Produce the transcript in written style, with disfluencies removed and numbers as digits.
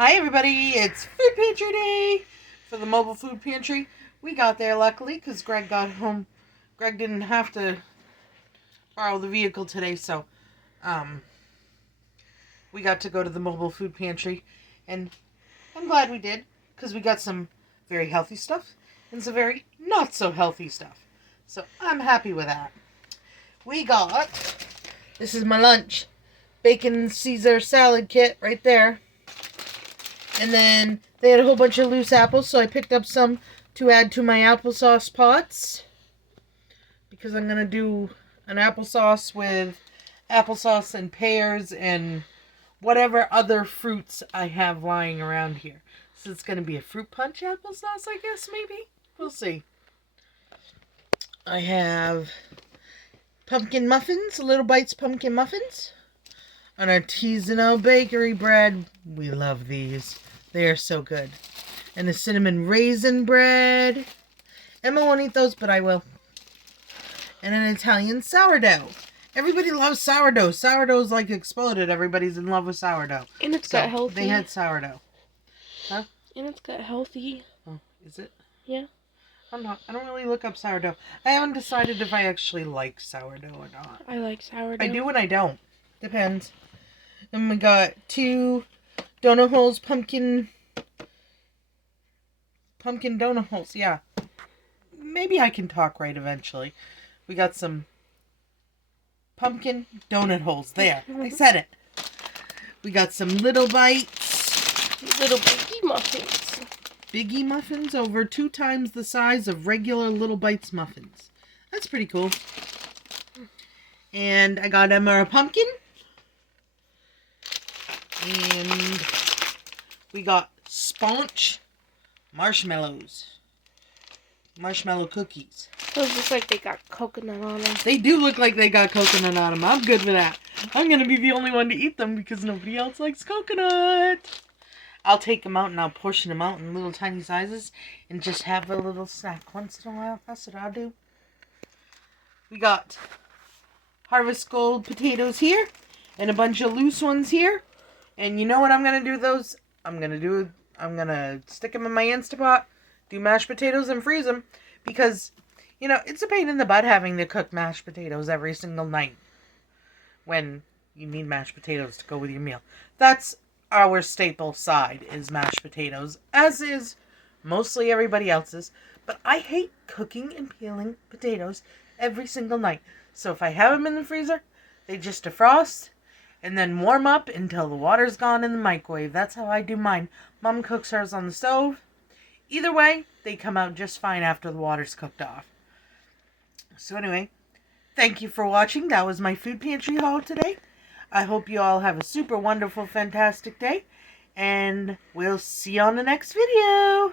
Hi everybody, it's Food Pantry Day for the mobile food pantry. We got there luckily because Greg got home. Greg didn't have to borrow the vehicle today, so we got to go to the mobile food pantry, and I'm glad we did because we got some very healthy stuff and some very not so healthy stuff. So I'm happy with that. We got, this is my lunch, bacon Caesar salad kit right there. And then they had a whole bunch of loose apples, so I picked up some to add to my applesauce pots. Because I'm going to do an applesauce with applesauce and pears and whatever other fruits I have lying around here. So it's going to be a fruit punch applesauce, I guess, maybe? We'll see. I have pumpkin muffins, Little Bites pumpkin muffins. An artisanal bakery bread. We love these. They are so good. And a cinnamon raisin bread. Emma won't eat those, but I will. And an Italian sourdough. Everybody loves sourdough. Sourdough's like exploded. Everybody's in love with sourdough. And it's got healthy. They had sourdough. Huh? And it's got healthy. Oh, is it? Yeah. I don't really look up sourdough. I haven't decided if I actually like sourdough or not. I like sourdough. I do and I don't. Depends. And we got 2 donut holes, pumpkin donut holes, yeah. Maybe I can talk right eventually. We got some pumpkin donut holes. There, I said it. We got some Little Bites. Little Biggie muffins. Biggie muffins, over 2 times the size of regular Little Bites muffins. That's pretty cool. And I got Emma a pumpkin. And we got sponge marshmallows. Marshmallow cookies. Those look like they got coconut on them. They do look like they got coconut on them. I'm good with that. I'm going to be the only one to eat them because nobody else likes coconut. I'll take them out and I'll portion them out in little tiny sizes and just have a little snack once in a while. That's what I'll do. We got Harvest Gold potatoes here and a bunch of loose ones here. And you know what I'm going to do those? I'm going to stick them in my Instapot, do mashed potatoes and freeze them. Because, you know, it's a pain in the butt having to cook mashed potatoes every single night. When you need mashed potatoes to go with your meal. That's our staple side, is mashed potatoes. As is mostly everybody else's. But I hate cooking and peeling potatoes every single night. So if I have them in the freezer, they just defrost. And then warm up until the water's gone in the microwave. That's how I do mine. Mom cooks hers on the stove. Either way, they come out just fine after the water's cooked off. So anyway, thank you for watching. That was my food pantry haul today. I hope you all have a super wonderful, fantastic day. And we'll see you on the next video.